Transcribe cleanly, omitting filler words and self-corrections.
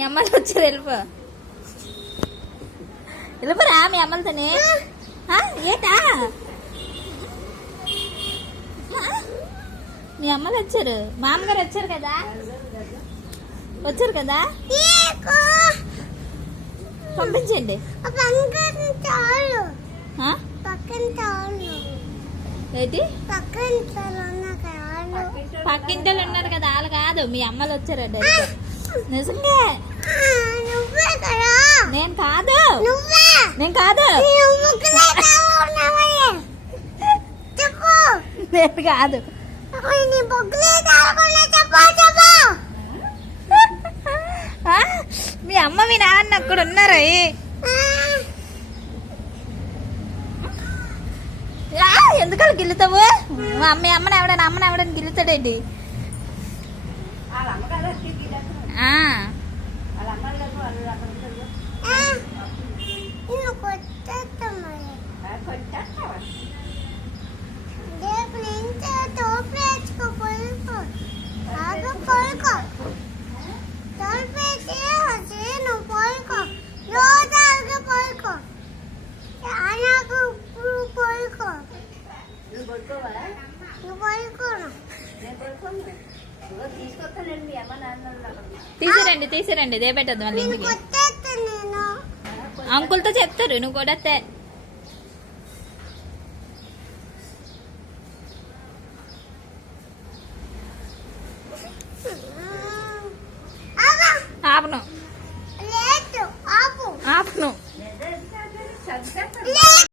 మీ అమ్మలు వచ్చారు, వెళ్ళిపో వెళ్ళిపోరా మీ అమ్మలతోనే. ఏటా మీ అమ్మలు వచ్చారు, మామగారు వచ్చారు కదా, వచ్చారు కదా, పంపించండి. ఏంటి పక్కింటలు ఉన్నారు కదా, వాళ్ళు కాదు మీ అమ్మలు వచ్చారండి. నిజంగా నేను కాదు, నేను కాదు, నేను కాదు. మీ అమ్మ మీ నాన్న అక్కడ ఉన్నారు. ఎందుకలా గిల్లుతావు? మీ అమ్మని ఎవడని గిల్లుతాడేంటి? తీసిరండి దేపెట్టద్దు మళ్ళీ ఇంటికి. అంకుల్తో చెప్తారు నువ్వు కూడా. ఆపను.